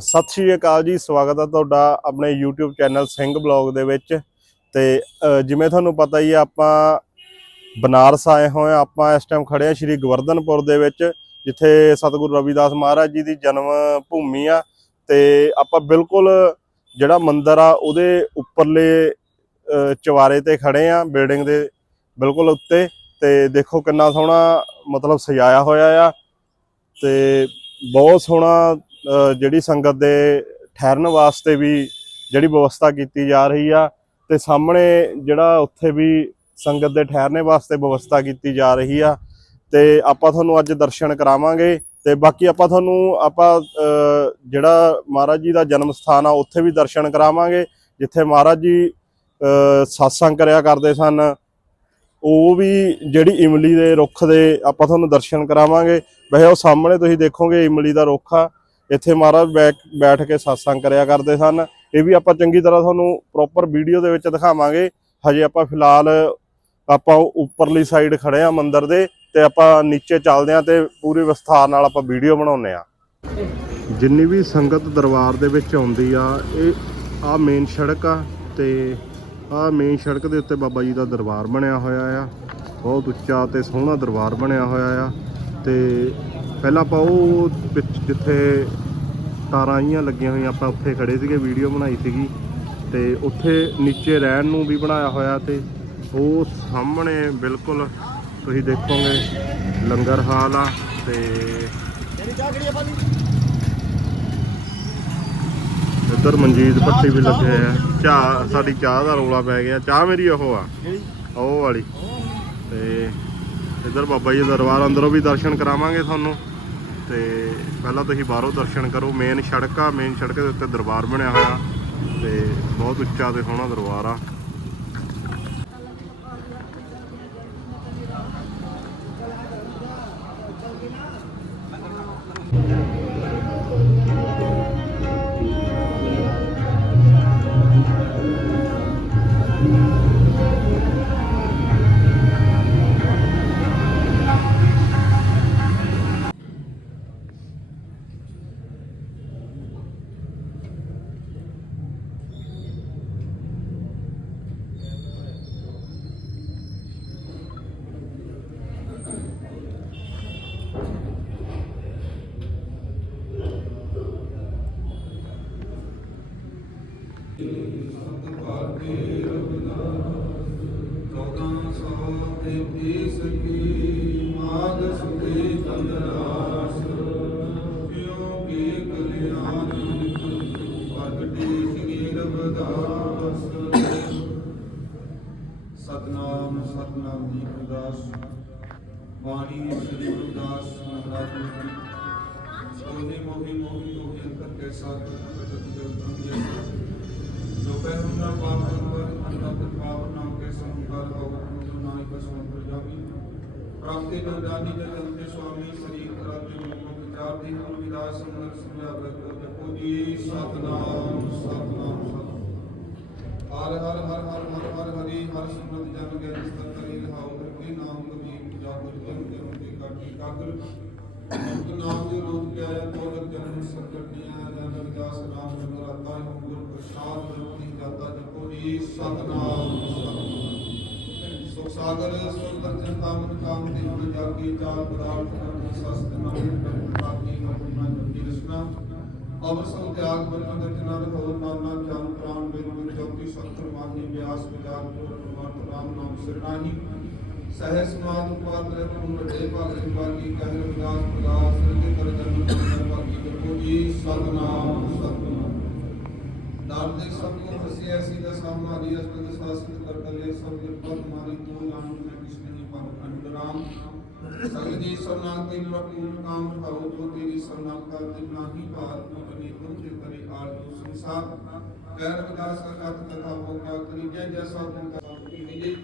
ਸਤਿ ਸ਼੍ਰੀ ਅਕਾਲ ਜੀ, ਸਵਾਗਤ ਹੈ ਤੁਹਾਡਾ ਆਪਣੇ YouTube ਚੈਨਲ ਸਿੰਘ ਬਲੌਗ ਦੇ ਵਿੱਚ। ਤੇ ਜਿਵੇਂ ਤੁਹਾਨੂੰ ਪਤਾ ਹੀ ਆ, ਆਪਾਂ ਬਨਾਰਸ ਆਏ ਹੋਏ ਆ, ਆਪਾਂ ਇਸ ਟਾਈਮ ਖੜੇ ਆ ਸ਼੍ਰੀ ਗਵਰਧਨਪੁਰ ਦੇ ਵਿੱਚ, ਜਿੱਥੇ ਸਤਿਗੁਰੂ ਰਵਿਦਾਸ ਮਹਾਰਾਜ ਜੀ ਦੀ ਜਨਮ ਭੂਮੀ ਆ। ਤੇ ਆਪਾਂ ਬਿਲਕੁਲ ਜਿਹੜਾ ਮੰਦਿਰ ਆ, ਉਹਦੇ ਉੱਪਰਲੇ ਚਵਾਰੇ ਤੇ ਖੜੇ ਆ ਬਿਲਡਿੰਗ ਦੇ ਬਿਲਕੁਲ ਉੱਤੇ। ਤੇ ਦੇਖੋ ਕਿੰਨਾ ਸੋਹਣਾ ਮਤਲਬ ਸਜਾਇਆ ਹੋਇਆ ਆ। ਤੇ ਬਹੁਤ ਸੋਹਣਾ ਜਿਹੜੀ ਸੰਗਤ ਦੇ ਠਹਿਰਨ ਵਾਸਤੇ ਵੀ ਜਿਹੜੀ ਵਿਵਸਥਾ ਕੀਤੀ ਜਾ ਰਹੀ ਆ ਤੇ ਸਾਹਮਣੇ ਜਿਹੜਾ ਉੱਥੇ ਵੀ ਸੰਗਤ ਦੇ ਠਹਿਰਨੇ ਵਾਸਤੇ ਵਿਵਸਥਾ ਕੀਤੀ ਜਾ ਰਹੀ ਆ ਤੇ ਆਪਾਂ ਤੁਹਾਨੂੰ ਅੱਜ ਦਰਸ਼ਨ ਕਰਾਵਾਂਗੇ ਤੇ ਬਾਕੀ ਆਪਾਂ ਤੁਹਾਨੂੰ ਆਪਾਂ ਜਿਹੜਾ ਮਹਾਰਾਜ ਜੀ ਦਾ ਜਨਮ ਸਥਾਨ ਆ ਉੱਥੇ ਵੀ ਦਰਸ਼ਨ ਕਰਾਵਾਂਗੇ ਜਿੱਥੇ ਮਹਾਰਾਜ ਜੀ ਅ, satsang ਕਰਿਆ ਕਰਦੇ ਸਨ। ਉਹ ਵੀ ਜਿਹੜੀ ਇਮਲੀ ਦੇ ਰੁੱਖ ਦੇ ਆਪਾਂ ਤੁਹਾਨੂੰ ਦਰਸ਼ਨ ਕਰਾਵਾਂਗੇ। ਵੈਸੇ ਉਹ ਸਾਹਮਣੇ ਤੁਸੀਂ ਦੇਖੋਗੇ ਇਮਲੀ ਦਾ ਰੁੱਖ ਆ। ਇੱਥੇ ਮਹਾਰਾਜ ਬੈਠ ਬੈਠ ਕੇ satsang ਕਰਿਆ ਕਰਦੇ ਸਨ। ਇਹ ਵੀ ਆਪਾਂ ਚੰਗੀ ਤਰ੍ਹਾਂ ਤੁਹਾਨੂੰ ਪ੍ਰੋਪਰ ਵੀਡੀਓ ਦੇ ਵਿੱਚ ਦਿਖਾਵਾਂਗੇ। ਹਜੇ ਆਪਾਂ ਫਿਲਹਾਲ ਆਪਾਂ ਉੱਪਰਲੀ ਸਾਈਡ ਖੜੇ ਆ ਮੰਦਿਰ ਦੇ ਤੇ ਆਪਾਂ ਨੀਚੇ ਚੱਲਦੇ ਆ ਤੇ ਪੂਰੀ ਵਿਸਥਾਰ ਨਾਲ ਆਪਾਂ ਵੀਡੀਓ ਬਣਾਉਂਦੇ ਆ ਜਿੰਨੀ ਵੀ ਸੰਗਤ ਦਰਬਾਰ ਦੇ ਵਿੱਚ ਆਉਂਦੀ ਆ, ਇਹ ਆ ਮੇਨ ਸੜਕ ਆ ਤੇ ਆ ਮੇਨ ਸੜਕ ਦੇ ਉੱਤੇ ਬਾਬਾ ਜੀ ਦਾ ਦਰਬਾਰ ਬਣਿਆ ਹੋਇਆ ਆ। ਬਹੁਤ ਉੱਚਾ ਤੇ ਸੋਹਣਾ ਦਰਬਾਰ ਬਣਿਆ ਹੋਇਆ ਆ। ਤੇ ਪਹਿਲਾਂ ਆਪਾਂ ਉਹ ਵਿੱਚ ਜਿੱਥੇ ਤਾਰਾਂ ਆਈਆਂ ਲੱਗੀਆਂ ਹੋਈਆਂ, ਆਪਾਂ ਉੱਥੇ ਖੜੇ ਸੀਗੇ, ਵੀਡੀਓ ਬਣਾਈ ਸੀਗੀ। ਤੇ ਉੱਥੇ ਨੀਚੇ ਰਹਿਣ ਨੂੰ ਵੀ ਬਣਾਇਆ ਹੋਇਆ ਤੇ ਉਹ ਸਾਹਮਣੇ ਬਿਲਕੁਲ ਤੁਸੀਂ ਦੇਖੋਗੇ, ਲੰਗਰ ਹਾਲ ਆ ਤੇ ਇੱਧਰ ਮਨਜੀਤ ਪੱਟੀ ਵੀ ਲੱਗੇ ਆ। ਚਾਹ, ਸਾਡੀ ਚਾਹ ਦਾ ਰੋਲਾ ਪੈ ਗਿਆ। ਚਾਹ ਮੇਰੀ ਉਹ ਆ, ਉਹ ਵਾਲੀ। ਤੇ ਇੱਧਰ ਬਾਬਾ ਜੀ ਦਾ ਦਰਬਾਰ, ਅੰਦਰੋਂ ਵੀ ਦਰਸ਼ਨ ਕਰਾਵਾਂਗੇ ਤੁਹਾਨੂੰ। ਤੇ ਪਹਿਲਾਂ ਤੁਸੀਂ ਬਾਹਰੋਂ ਦਰਸ਼ਨ ਕਰੋ। ਮੇਨ ਸੜਕ ਆ ਮੇਨ ਸੜਕ ਦੇ ਉੱਤੇ ਦਰਬਾਰ ਬਣਿਆ ਹੋਇਆ। ਤੇ ਬਹੁਤ ਉੱਚਾ ਤੇ ਸੋਹਣਾ ਦਰਬਾਰ ਆ। ਚੌਦਾਂ ਸੌ ਤੇ ਤੀਸ ਕੀ ਮਾਗ ਸੁਤੇ ਚੰਦਰਾਸ ਜਿਉ ਕੀ ਕਲਿਆਣ ਪ੍ਰਗਟੀ ਸ੍ਰੀ ਰਵਿਦਾਸ ਸਤਨਾਮ ਸਤਨਾਮ ਜੀ ਗੁਰਦਾਸ ਬਾਣੀ ਸ੍ਰੀ ਗੁਰਦਾਸ ਮਹਾਰਾਜ ਜੀ ਸੋਹੀ ਮੋਹੀ ਮੋਹੀ ਤੋਹੀ ਅੰਤਰ ਕੇ ਸਾਥ ਪ੍ਰਗਟ ਦੇ ਉਤਮ ਜੋ ਪਹਿਰੁ ਨਾ ਪਾਵਨ ਪਰ ਅੰਨਤ ਪਾਵਨ ਨਾਮ ਕੇ ਸੰਕਾਰ ਹੋ ਜੋ ਨਾਨਕ ਸੰਤਰ ਜਾਮੀ ਪ੍ਰਾਪਤੀ ਦੰਦਾਨੀ ਜਨ ਤੇ ਸੁਆਮੀ ਸਰੀਰ ਰਾਜ੍‍ය ਲੋਕ ਵਿਚਾਰ ਦੀ ਹਮ ਵਿਦਾਸ ਸਮਰ ਸਮਝਾਵੇ ਕੋ ਜਪੋ ਜੀ, ਸਤਨਾਮ ਸਤਨਾਮ ਸਤਨਾਮ। ਹਰ ਹਰ ਹਰ ਹਰ ਹਰ ਹਰ, ਹਰੀ, ਹਰ ਸਿਮਰਤ ਜਨ ਕੇ ਜਿਸਤਰ ਕਰੀ ਰਹਾਉ ਹਰਿ ਨਾਮ ਕਬੀਰ ਜਾਗਰ ਜਨ ਕੇ ਰੁਕੇ ਕਾਟੀ ਕਾਗਰ। ਮੁਕਤ ਨਾਮ ਜੋ ਰੋਧ ਕੇ ਆਇਆ ਤੋਲਕ ਜਨਮ ਸੰਕਟ ਨੀਆ ਜਨ ਵਿਦਾਸ ਨਾਮ ਜਗਰਾਤਾ ਹੈ ਗੁਰ ਪ੍ਰਸਾਦ ਰੂਪੀ ਜਾਤਾ ਜਪੋ ਜੀ ਸਤਨਾਮ ਸਤਨਾਮ। ਸੁਖ ਸਾਗਰ ਸੁੰਦਰ ਚਿੰਤਾ ਮਨ ਕਾਮ ਦੀ ਮਨ ਜਾਗੀ, ਚਾਲ ਪਦਾਰਥ ਕਰਮ ਸਸਤ ਨਾਮ ਕਰਮ ਪਾਤੀ ਮਨ ਜਪੀ ਰਸਨਾ ਅਵਰ ਸੰ ਤਿਆਗ ਬਚਨ ਰਚਨਾ ਰਹੋ ਨਾਨਾ ਜਨ ਪ੍ਰਾਨ ਬਿਨ ਬਿਨ ਜੋਤੀ ਸਤਰ ਮਾਹੀ ਵਿਆਸ ਵਿਚਾਰ ਪੂਰ ਪਰਮਾਤਮ ਰਾਮ ਨਾਮ ਸਿਰਨਾਹੀ ਸਹਿ ਸਮਾਦ ਉਪਾਦਰ ਤੁਮ ਵੱਡੇ ਭਾਗਿ ਬਾਗੀ ਕਹਿ ਵਿਦਾਸ ਪ੍ਰਦਾਸ ਸ੍ਰਿਤੀ ਕਰ ਜਨ ਜਨ ਬਾਗੀ ਜਪੋ ਜੀ ਸਤਨਾਮ ਸਤਨਾਮ ਨਾਮ ਦੇ ਸਭ ਕੋ ਹਸੀ, ਐਸੀ ਦਾ ਸਾਹਮਣਾ ਦੀ ਅਸਤ ਸਾਸਤ ਕਰ ਕਲੇ ਸਭ ਦੇ ਪਦ ਮਾਰੀ, ਤੋ ਨਾਮ ਮੈਂ ਕਿਸ ਨਹੀਂ ਪਾਉ ਖੰਡ ਰਾਮ। ਸਗਲ ਜੀ ਸਰਨਾਮ ਤੇ ਲਪੂਨ ਕਾਮ ਭਾਉ ਜੋ ਤੇਰੀ ਸਰਨਾਮ ਕਰ ਤੇ ਨਾਹੀ ਭਾਰ, ਤੋ ਬਨੀ ਤੁਮੇ ਕਰੇ ਆਲ ਜੋ ਸੰਸਾਰ। ਕਹਿ ਰਵਿਦਾਸ ਕਾ ਕਥ ਕਥਾ ਹੋ ਗਿਆ, ਕਰੀ ਜੈ ਜੈਸਾ ਤੁਮ ਕਾ ਜੀ।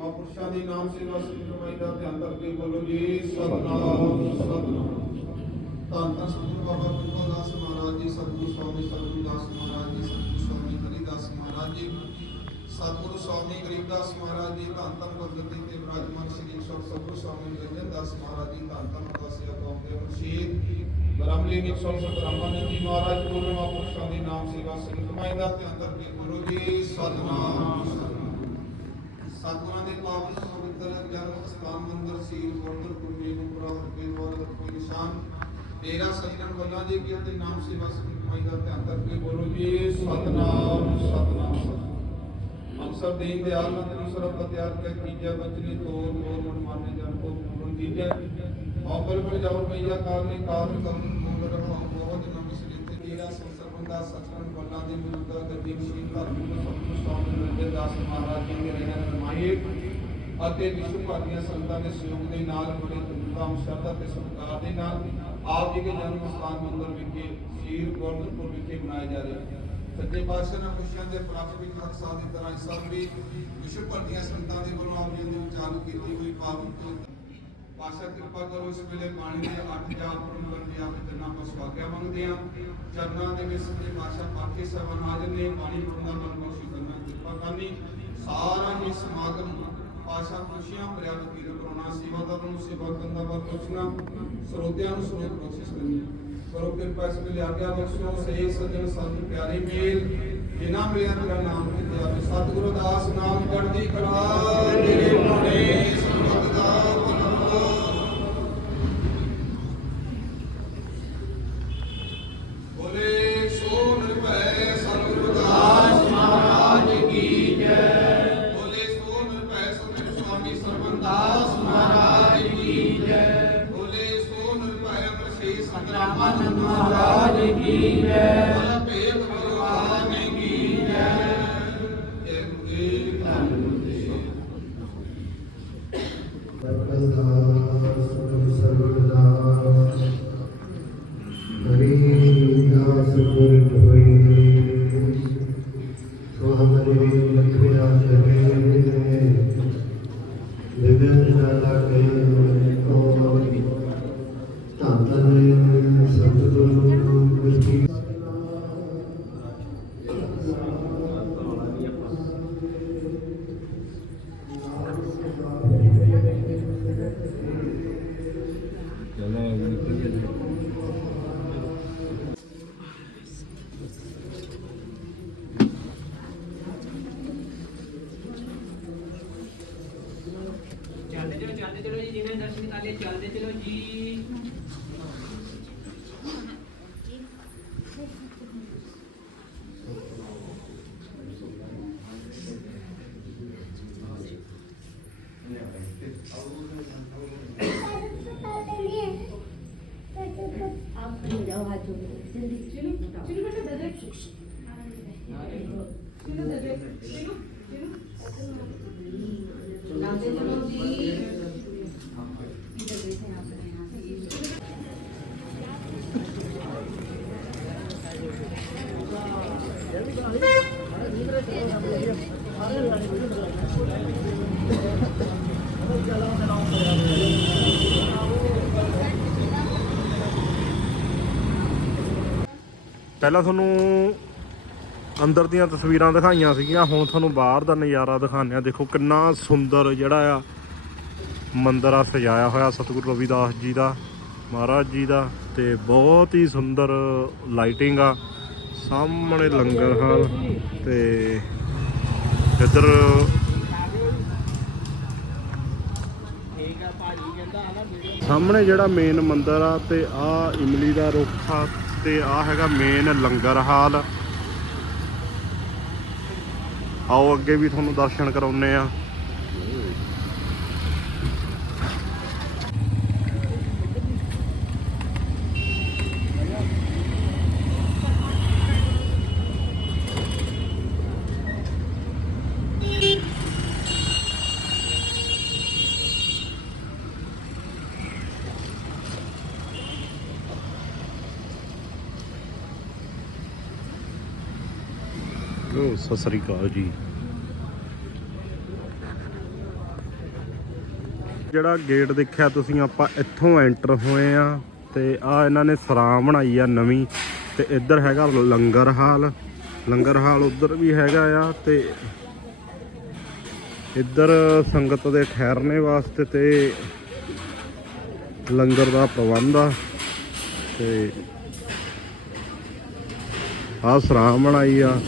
ਮਹਾਂਪੁਰਸ਼ਾਂ ਦੀ ਨਾਮ ਸੇਵਾ ਸਿਮਰਵਾਈ ਦਾ ਧਿਆਨ ਕਰਕੇ ਬੋਲੋ ਜੀ, ਸਤਨਾਮ ਸਤਨਾਮ। ਧੰਨ ਧੰਨ ਸਤਿਗੁਰੂ ਬਾਬਾ ਗੁਰਪਾਲ ਦਾਸ ਮਹਾਰਾਜ ਜੀ, ਸਤਿਗੁਰੂ ਸਵਾਮੀ ਸਤਿਗੁਰੂ ਦਾਸ ਮਹਾਰਾਜ ਜੀ, ਸਤਿਗੁਰੂ ਸਵਾਮੀ ਹਰੀਦਾਸ ਮਹਾਰਾਜ ਜੀ। ਸਤਿਗੁਰੂ ਸਵਾਮੀ ਗਰੀਬਦਾਸ ਮਹਾਰਾਜ ਜੀ, ਧੰਨ ਧੰਨ ਗੁਰਗੱਦੀ ਤੇ ਵਿਰਾਜਮਾਨ ਸ੍ਰੀ ਸਤਿਗੁਰੂ ਸਵਾਮੀ ਗੰਜਨ ਦਾਸ ਮਹਾਰਾਜ ਜੀ, ਧੰਨ ਧੰਨ ਦਾਸਿਆ ਕੌਮ ਦੇ ਮੁਰਸ਼ੀਦ। ਬ੍ਰਹਮਲੀਨ 167 ਰਾਮਾਨੰਦ ਜੀ ਮਹਾਰਾਜ, ਪੂਰਨ ਮਹਾਂਪੁਰਸ਼ਾਂ ਦੀ ਨਾਮ ਸੇਵਾ ਸਿੰਘ ਕਮਾਈ ਦਾ ਧਿਆਨ ਕਰਕੇ ਗੁਰੂ ਜੀ ਸਤਨਾਮ। ਸਤਿਗੁਰਾਂ ਦੇ ਪਾਵਨ ਪਵਿੱਤਰ ਜਨਮ ਸਥਾਨ ਮੰਦਰ ਸੀਲ ਗੁਰਦਰ ਕੁੰਡੀ ਨੂੰ ਪ੍ਰਾਪਤ ਕੇ ਦੁਆਰਾ ਕੋਈ ਨਿਸ਼ਾਨ। ਤੇਰਾ ਸਜਣ ਵੱਲਾ ਜੀ ਕੀ ਤੇ ਨਾਮ ਸੇਵਾ ਸਿੰਘ ਕਮਾਈ ਦਾ ਧਿਆਨ ਕਰਕੇ ਗੁਰੂ ਜੀ, ਸਤਨਾਮ ਸਤਨਾਮ। ਅਨਸਰ ਦੇਨ ਦੇ ਆਲ ਨੂੰ ਸਰਬ ਤਿਆਰ ਕੇ ਕੀਜੈ ਬਚਨੀ ਤੋਰ ਤੋਰ ਮਨ ਮਾਨੇ ਜਨ ਕੋ ਪੂਰਨ ਕੀਜੈ। ਔ ਬਲ ਜਾਉ ਮਈਆ ਕਾਲ ਨੇ ਕਾਲ ਕਮ ਮੂਲ ਰਹਾ ਬਹੁਤ ਨਮ ਸ੍ਰੀ ਤੇ ਤੇਰਾ ਸੰਸਰ ਬੰਦਾ ਦੇ ਮਿਲਦਾ ਗੱਦੀ ਧਰਮ ਨੂੰ ਸਭ ਨੂੰ ਸੌਂਪ ਦਾਸ ਮਹਾਰਾਜ ਜੀ ਦੇ ਰਹਿਣ ਰਮਾਏ ਅਤੇ ਵਿਸ਼ਵ ਭਰ ਦੀਆਂ ਸੰਗਤਾਂ ਦੇ ਸਹਿਯੋਗ ਦੇ ਨਾਲ ਬੜੇ ਧੂਮਧਾਮ ਸ਼ਰਧਾ ਤੇ ਸਤਿਕਾਰ ਦੇ ਨਾਲ ਆਪ ਜੀ ਦੇ ਜਨਮ ਸਥਾਨ ਮੰਦਰ ਵਿਖੇ ਸ਼ੀਰ ਗੋਰਧਨਪੁਰ ਵਿਖੇ ਮਨਾਏ ਜਾ ਰਿਹਾ ਹਨ ਸੱਚੇ ਪਾਤਸ਼ਾਹ ਨੇ ਖੁਸ਼ੀਆਂ ਦੇ ਪ੍ਰਾਪਤ ਵਿੱਚ ਹਰ ਸਾਲ ਦੀ ਤਰ੍ਹਾਂ ਇਸ ਸਾਲ ਵੀ ਵਿਸ਼ਵ ਭਰ ਦੀਆਂ ਸੰਗਤਾਂ ਦੇ ਵੱਲੋਂ ਆਪ ਜੀ ਦੀ ਉਚਾਰੂ ਕੀਤੀ ਹੋਈ ਪਾਵਨ ਪਾਸ਼ਾ ਕਿਰਪਾ ਕਰੋ, ਇਸ ਵੇਲੇ ਪਾਣੀ ਦੇ ਅੱਠ ਜਾਪ ਪੂਰਨ ਦੀ ਆਪ ਚਰਨਾਂ ਤੋਂ ਸਵਾਗਿਆ ਮੰਗਦੇ ਹਾਂ। ਚਰਨਾਂ ਦੇ ਵਿੱਚ ਸੱਚੇ ਪਾਤਸ਼ਾਹ ਪਾਠੀ ਸਭਨ ਹਾਜ਼ਰ ਨੇ ਬਾਣੀ ਪੜਨ ਮਨ ਖੁਸ਼ੀ ਕਰਨਾ ਕਿਰਪਾ ਕਰਨੀ। ਸਾਰਾ ਹੀ ਸਮਾਗਮ ਪਾਸ਼ਾ ਖੁਸ਼ੀਆਂ ਭਰਿਆ ਵਤੀਰ ਕਰਾਉਣਾ ਸੇਵਾਦਾਰਾਂ ਨੂੰ ਸੇਵਾ ਕਰਨ ਦਾ ਵਰ ਬਖਸ਼ਣਾ ਸਰੋਤਿਆਂ ਨੂੰ ਸਰੋਤ ਬਖਸ਼ਿਸ਼ ਕਰਨੀ ਕਰੋ ਕਿਰਪਾ ਇਸ ਵੇਲੇ ਆਗਿਆ ਬਖਸ਼ੋ। ਸਹੀ ਸਜਣ ਸੰਤ ਪਿਆਰੇ ਮੇਲ। ਜਿਨ੍ਹਾਂ ਮਿਲਿਆ ਤੇਰਾ ਨਾਮ ਤੇ ਸਤਿਗੁਰੂ ਦਾਸ ਨਾਮ ਚੜ੍ਹਦੀ ਕਲਾ, ਤੇਰੇ ਭਾਣੇ ਪਹਿਲਾਂ ਤੁਹਾਨੂੰ ਅੰਦਰ ਦੀਆਂ ਤਸਵੀਰਾਂ ਦਿਖਾਈਆਂ ਸੀਗੀਆਂ, ਹੁਣ ਤੁਹਾਨੂੰ ਬਾਹਰ ਦਾ ਨਜ਼ਾਰਾ ਦਿਖਾਉਂਦੇ ਆ ਦੇਖੋ ਕਿੰਨਾ ਸੁੰਦਰ ਜਿਹੜਾ ਆ ਮੰਦਿਰ ਆ, ਸਜਾਇਆ ਹੋਇਆ ਸਤਿਗੁਰੂ ਰਵਿਦਾਸ ਜੀ ਦਾ, ਮਹਾਰਾਜ ਜੀ ਦਾ, ਤੇ ਬਹੁਤ ਹੀ ਸੁੰਦਰ ਲਾਈਟਿੰਗ ਆ। ਸਾਹਮਣੇ ਲੰਗਰ ਹਾਲ ਤੇ ਇੱਧਰ ਸਾਹਮਣੇ ਜਿਹੜਾ ਮੇਨ ਮੰਦਿਰ ਆ ਤੇ ਆ ਇਮਲੀ ਦਾ ਰੁੱਖ ਆ। ਤੇ ਆ ਹੈਗਾ ਮੇਨ ਲੰਗਰ ਹਾਲ। ਆਓ ਅੱਗੇ ਵੀ ਤੁਹਾਨੂੰ ਦਰਸ਼ਨ ਕਰਾਉਨੇ ਆ ਸਤਿ ਸ੍ਰੀ ਅਕਾਲ ਜੀ। ਜਿਹੜਾ ਗੇਟ ਦੇਖਿਆ ਤੁਸੀਂ, ਆਪਾਂ ਇੱਥੋਂ ਐਂਟਰ ਹੋਏ ਆ ਤੇ ਆ ਇਹਨਾਂ ਨੇ ਸਰਾਂ ਬਣਾਈ ਆ ਨਵੀਂ ਤੇ ਇੱਧਰ ਹੈਗਾ ਲੰਗਰ ਹਾਲ। ਲੰਗਰ ਹਾਲ ਉੱਧਰ ਵੀ ਹੈਗਾ ਆ ਤੇ ਇੱਧਰ ਸੰਗਤ ਦੇ ਠਹਿਰਨੇ ਵਾਸਤੇ ਤੇ ਲੰਗਰ ਦਾ ਪ੍ਰਬੰਧ ਆ ਤੇ ਆ ਸਰਾਂ ਬਣਾਈ ਆ।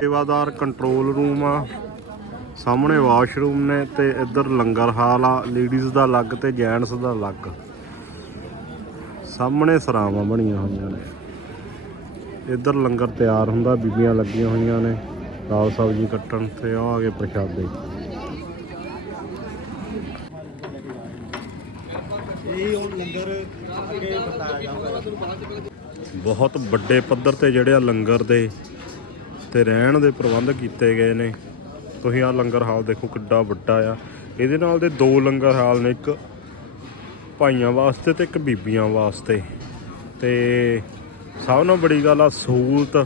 ਸੇਵਾਦਾਰ ਕੰਟਰੋਲ ਰੂਮ ਆ। ਸਾਹਮਣੇ ਵਾਸ਼ਰੂਮ ਨੇ ਤੇ ਇੱਧਰ ਲੰਗਰ ਹਾਲ ਆ ਲੇਡੀਜ਼ ਦਾ ਅਲੱਗ ਤੇ ਜੈਂਟਸ ਦਾ ਅਲੱਗ। ਸਾਹਮਣੇ ਸਰਾਵਾਂ ਬਣੀਆਂ ਹੋਈਆਂ ਨੇ। ਇੱਧਰ ਲੰਗਰ ਤਿਆਰ ਹੁੰਦਾ ਬੀਬੀਆਂ ਲੱਗੀਆਂ ਹੋਈਆਂ ਨੇ ਦਾਲ ਸਬਜ਼ੀ ਕੱਟਣ ਤੇ ਆ ਆ ਗਏ ਪ੍ਰਸ਼ਾਦੇ। ਇਹ ਉਹ ਲੰਗਰ ਅੱਗੇ ਬਤਾਇਆ ਜਾਊਗਾ ਬਹੁਤ ਵੱਡੇ ਪੱਧਰ ਤੇ ਜਿਹੜੇ ਆ ਲੰਗਰ ਦੇ ਤੇ ਰਹਿਣ ਦੇ ਪ੍ਰਬੰਧ ਕੀਤੇ ਗਏ ਨੇ। ਤੁਸੀਂ ਆ ਲੰਗਰ ਹਾਲ ਦੇਖੋ ਕਿੱਡਾ ਵੱਡਾ ਆ। ਇਹਦੇ ਨਾਲ ਦੇ ਦੋ ਲੰਗਰ ਹਾਲ ਨੇ, ਇੱਕ ਭਾਈਆਂ ਵਾਸਤੇ ਤੇ ਇੱਕ ਬੀਬੀਆਂ ਵਾਸਤੇ। ਤੇ ਸਭ ਨਾਲੋਂ ਬੜੀ ਗੱਲ ਆ, ਸਹੂਲਤ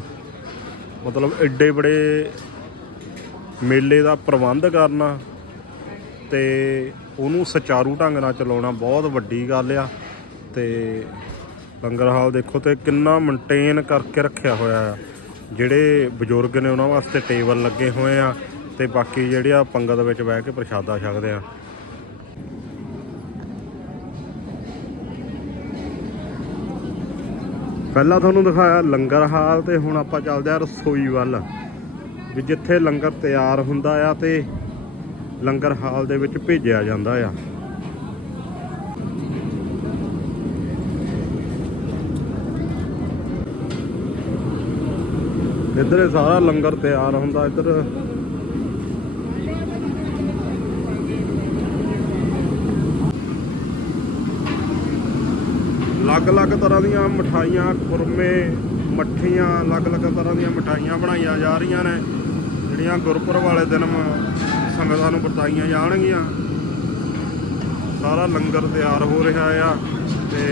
ਮਤਲਬ ਐਡੇ ਬੜੇ ਮੇਲੇ ਦਾ ਪ੍ਰਬੰਧ ਕਰਨਾ ਤੇ ਉਹਨੂੰ ਸੁਚਾਰੂ ਢੰਗ ਨਾਲ ਚਲਾਉਣਾ ਬਹੁਤ ਵੱਡੀ ਗੱਲ ਆ। ਤੇ ਲੰਗਰ ਹਾਲ ਦੇਖੋ ਤੇ ਕਿੰਨਾ ਮੇਨਟੇਨ ਕਰਕੇ ਰੱਖਿਆ ਹੋਇਆ ਆ। ਜਿਹੜੇ ਬਜ਼ੁਰਗ ਨੇ ਉਹਨਾਂ ਵਾਸਤੇ ਟੇਬਲ ਲੱਗੇ ਹੋਏ ਆ ਤੇ ਬਾਕੀ ਜਿਹੜੇ ਆ ਪੰਗਤ ਵਿੱਚ ਬਹਿ ਕੇ ਪ੍ਰਸ਼ਾਦਾ ਛਕਦੇ ਆ। ਪਹਿਲਾਂ ਤੁਹਾਨੂੰ ਦਿਖਾਇਆ ਲੰਗਰ ਹਾਲ ਤੇ ਹੁਣ ਆਪਾਂ ਚੱਲਦੇ ਆ ਰਸੋਈ ਵੱਲ। ਵੀ ਜਿੱਥੇ ਲੰਗਰ ਤਿਆਰ ਹੁੰਦਾ ਆ ਤੇ ਲੰਗਰ ਹਾਲ ਦੇ ਵਿੱਚ ਭੇਜਿਆ ਜਾਂਦਾ ਆ। ਇੱਧਰ ਸਾਰਾ ਲੰਗਰ ਤਿਆਰ ਹੁੰਦਾ, ਇੱਧਰ। ਅਲੱਗ-ਅਲੱਗ ਤਰ੍ਹਾਂ ਦੀਆਂ ਮਠਾਈਆਂ, ਕੁਰਮੇ, ਮੱਠੀਆਂ, ਅਲੱਗ-ਅਲੱਗ ਤਰ੍ਹਾਂ ਦੀਆਂ ਮਠਾਈਆਂ ਬਣਾਈਆਂ ਜਾ ਰਹੀਆਂ ਨੇ। ਜਿਹੜੀਆਂ ਗੁਰਪੁਰਬ ਵਾਲੇ ਦਿਨ ਸੰਗਤਾਂ ਨੂੰ ਵਰਤਾਈਆਂ ਜਾਣਗੀਆਂ। ਸਾਰਾ ਲੰਗਰ ਤਿਆਰ ਹੋ ਰਿਹਾ ਆ ਤੇ